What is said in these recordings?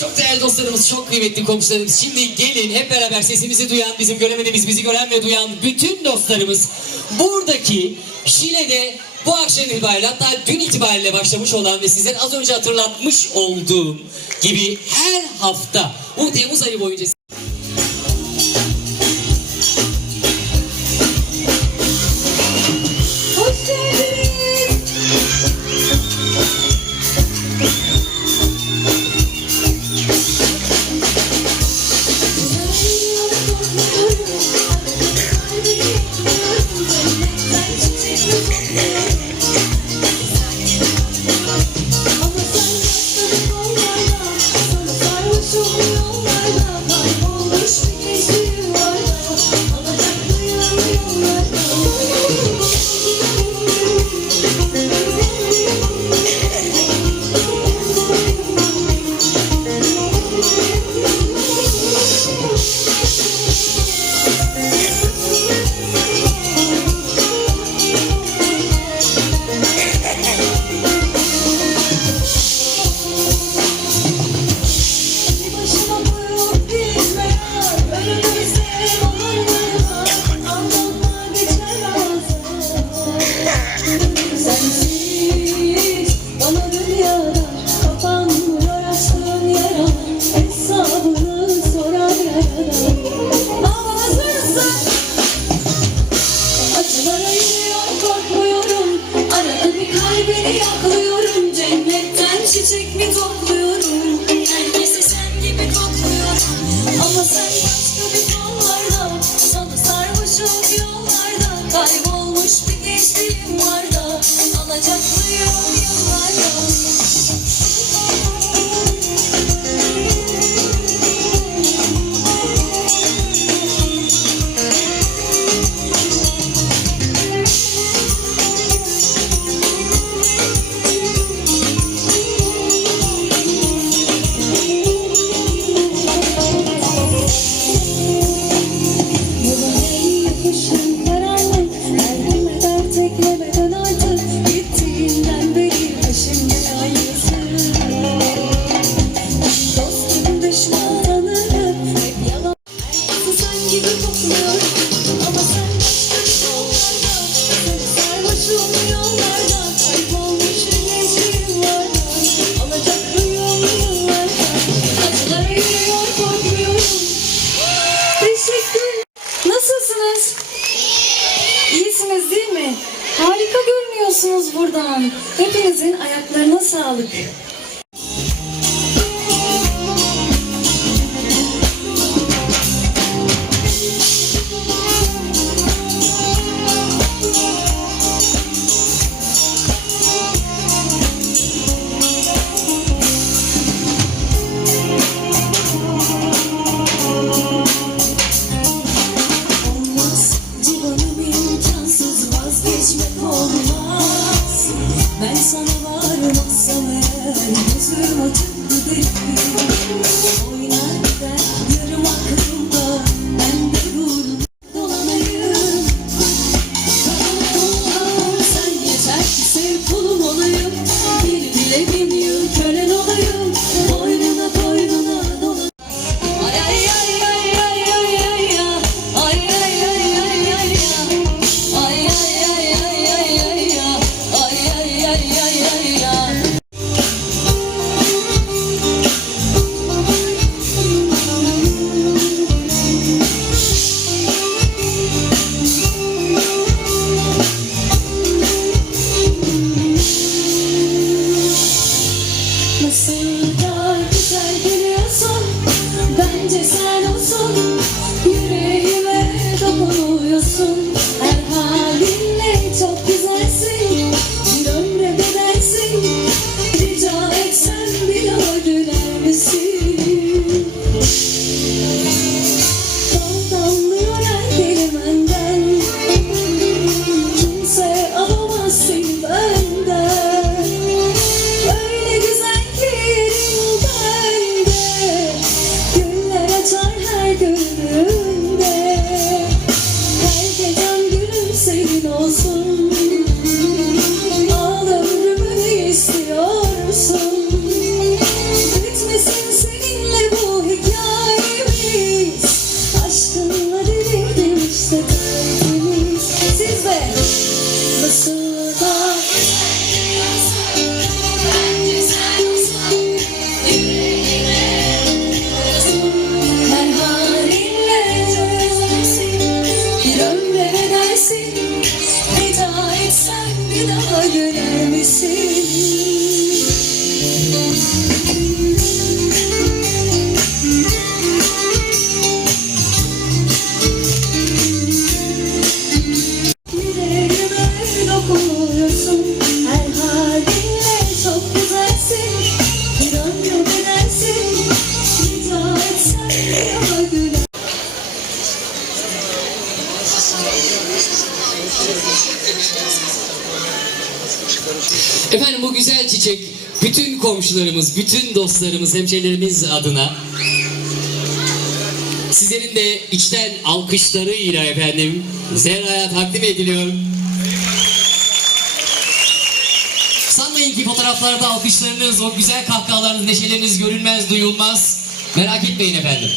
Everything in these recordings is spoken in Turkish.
Çok değerli dostlarımız, çok kıymetli komşularımız. Şimdi gelin hep beraber sesimizi duyan, bizim göremediğimiz, bizi gören ve duyan bütün dostlarımız buradaki Şile'de bu akşam itibariyle hatta dün itibariyle başlamış olan ve sizden az önce hatırlatmış olduğum gibi her hafta bu Temmuz ayı boyunca Nereye aklıyorum cennetten çiçek mi topluyorum? んですよ。sen olsun isso. Çiçek bütün komşularımız, bütün dostlarımız, hemşehrilerimiz adına sizlerin de içten alkışlarıyla efendim Zehra'ya takdim ediliyor. Sanmayın ki fotoğraflarda alkışlarınız, o güzel kahkahalarınız, neşeleriniz görünmez, duyulmaz. Merak etmeyin efendim.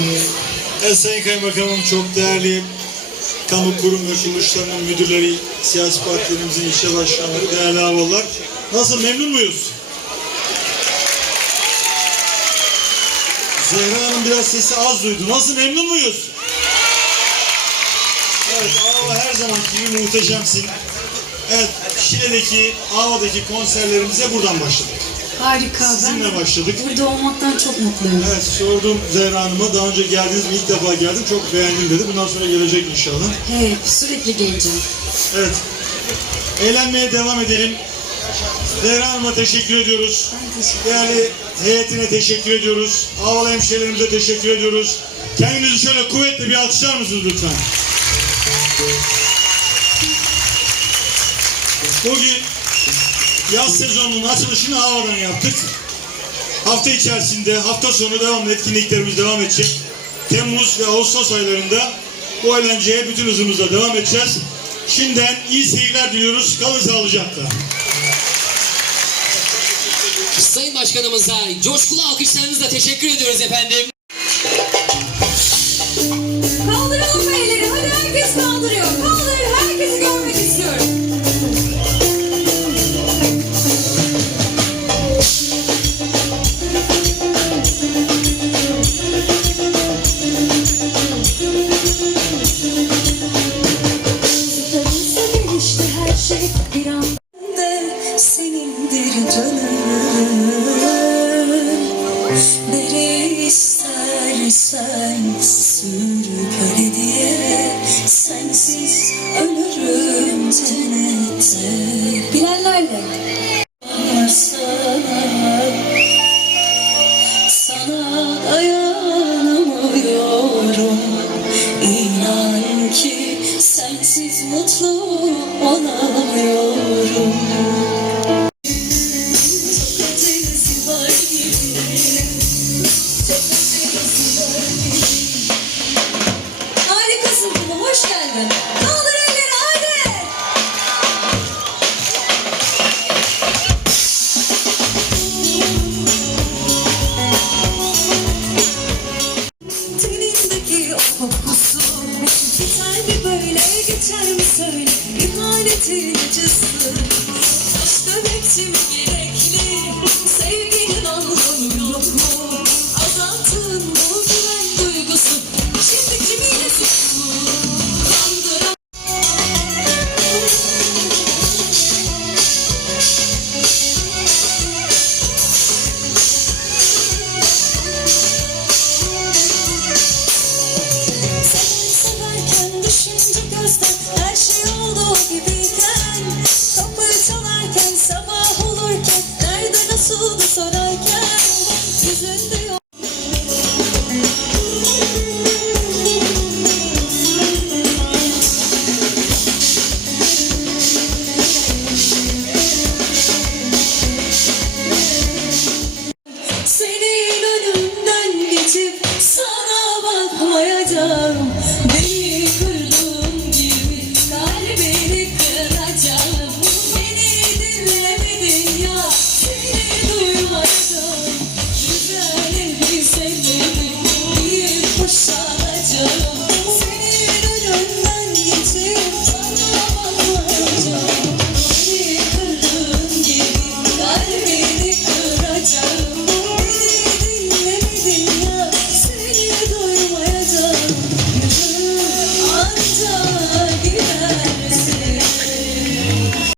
Evet Sayın Kaymakamım çok değerli kamu kurum ve kuruluşlarının müdürleri, siyasi partilerimizin ilçe başkanları, değerli havalar. Nasıl memnun muyuz? Zehra Hanım biraz sesi az duydu. Nasıl memnun muyuz? Evet Ava her zamanki gibi muhteşemsin. Evet Şile'deki, Ava'daki konserlerimize buradan başladık. Harika. Ben Sizinle başladık. burada olmaktan çok mutluyum. Evet sordum Zehra Hanım'a. Daha önce geldiniz mi? İlk defa geldim. Çok beğendim dedi. Bundan sonra gelecek inşallah. Hep sürekli geleceğim. Evet. Eğlenmeye devam edelim. Zehra Hanım'a teşekkür ediyoruz. Ben teşekkür Değerli heyetine teşekkür ediyoruz. Havalı hemşehrilerimize teşekkür ediyoruz. Kendinizi şöyle kuvvetli bir alkışlar mısınız lütfen? Bugün yaz sezonunun açılışını havadan yaptık. Hafta içerisinde hafta sonu devamlı etkinliklerimiz devam edecek. Temmuz ve Ağustos aylarında bu eğlenceye bütün hızımızla devam edeceğiz. Şimdiden iyi seyirler diliyoruz. Kalın sağlıcakla. Sayın Başkanımıza coşkulu alkışlarınızla teşekkür ediyoruz efendim. Sensiz ölürüm cennette Bilenlerle geçer mi